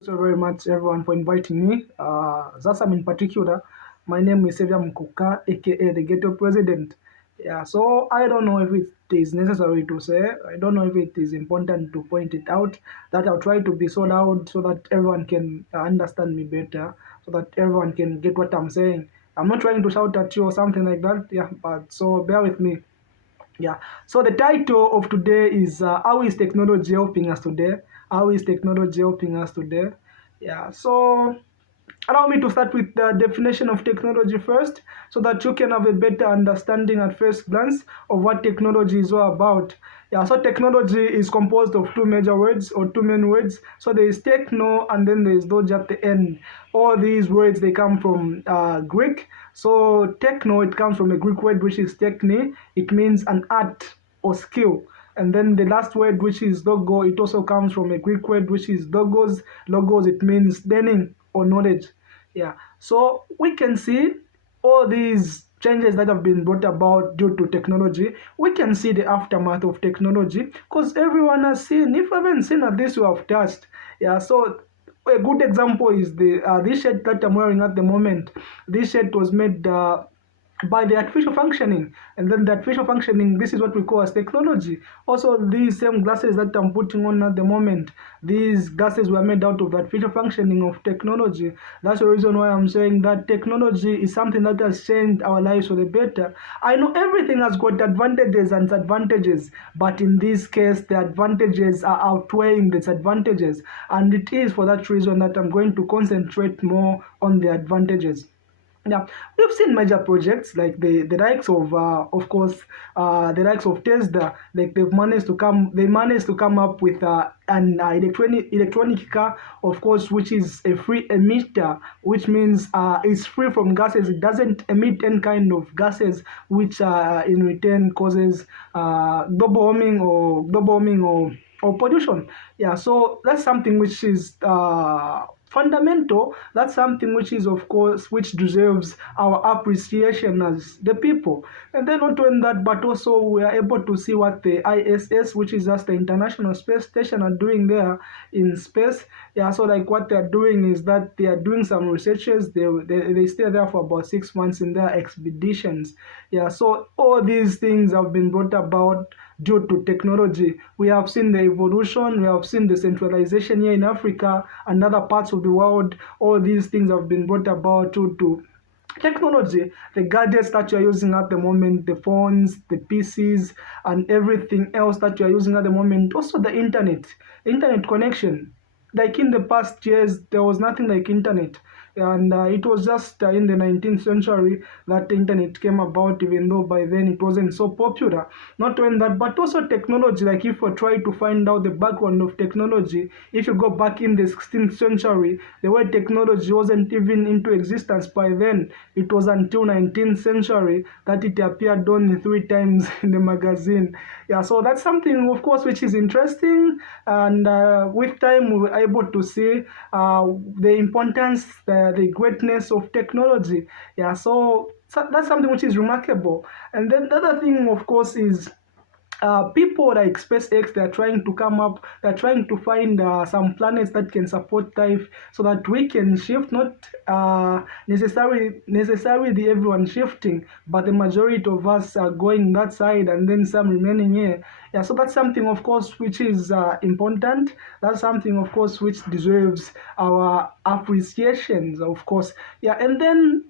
So very much everyone for inviting me. Zasam in particular, my name is Sevia Mkuka, aka the Ghetto President. Yeah, so I don't know if it is necessary to say. I don't know if it is important to point it out. That I'll try to be so loud so that everyone can understand me better, so that everyone can get what I'm saying. I'm not trying to shout at you or something like that. Yeah, but so bear with me. Yeah. So the title of today is How is technology helping us today? How is technology helping us today? Yeah. So allow me to start with the definition of technology first so that you can have a better understanding at first glance of what technology is all about. Yeah, so technology is composed of two major words or two main words. So there is techno and then there is doge at the end. All these words they come from Greek. So techno it comes from a Greek word which is techne. It means an art or skill. And then the last word which is logo, it also comes from a Greek word which is logos. Logos it means learning or knowledge. Yeah, so we can see all these changes that have been brought about due to technology. We can see the aftermath of technology because everyone has seen. If you haven't seen at this, you have touched. Yeah, so a good example is the this shirt that I'm wearing at the moment. This shirt was made by the artificial functioning, and then the artificial functioning, this is what we call as technology. Also, these same glasses that I'm putting on at the moment, these glasses were made out of the artificial functioning of technology. That's the reason why I'm saying that technology is something that has changed our lives for the better. I know everything has got advantages and disadvantages, but in this case the advantages are outweighing the disadvantages, and it is for that reason that I'm going to concentrate more on the advantages. Yeah, we've seen major projects like the likes of course, the likes of Tesla. Like they managed to come up with an electronic car, of course, which is a free emitter, which means it's free from gases. It doesn't emit any kind of gases, which in return causes global warming or pollution. Yeah, so that's something which is fundamental. That's something which is, of course, which deserves our appreciation as the people. And then not only that, but also we are able to see what the ISS, which is just the International Space Station, are doing there in space. Yeah, so like what they're doing is that they are doing some researches. They stay there for about 6 months in their expeditions. Yeah, so all these things have been brought about due to technology. We have seen the evolution, we have seen the centralization here in Africa and other parts of the world. All these things have been brought about due to technology. The gadgets that you're using at the moment, the phones, the PCs, and everything else that you're using at the moment. Also the internet connection. Like in the past years, there was nothing like internet. And it was just in the 19th century that the internet came about, even though by then it wasn't so popular. Not only that, but also technology. Like if you try to find out the background of technology, if you go back in the 16th century, the way technology wasn't even into existence by then. It was until 19th century that it appeared only three times in the magazine. Yeah, so that's something, of course, which is interesting. And with time, we were able to see the importance, the greatness of technology. Yeah, so that's something which is remarkable. And then the other thing, of course, is people like SpaceX, they're trying to find some planets that can support life so that we can shift, not necessarily the everyone shifting, but the majority of us are going that side and then some remaining here. Yeah, so that's something, of course, which is important. That's something, of course, which deserves our appreciations, of course. Yeah, and then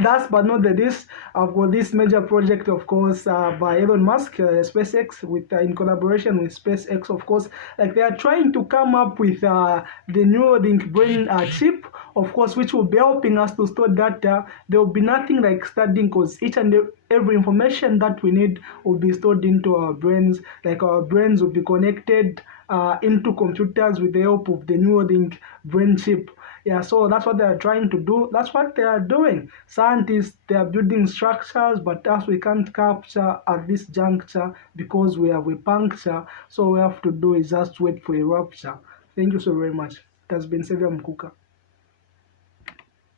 last but not the least, I've got this major project, of course, by Elon Musk, SpaceX, with in collaboration with SpaceX, of course. Like they are trying to come up with the Neuralink brain chip, of course, which will be helping us to store data. There will be nothing like studying because each and every information that we need will be stored into our brains. Like our brains will be connected into computers with the help of the Neuralink brain chip. Yeah, so that's what they are trying to do. That's what they are doing. Scientists, they are building structures, but us we can't capture at this juncture because we have a puncture. So all we have to do is just wait for a rupture. Thank you so very much. It has been Sevia Mkuka.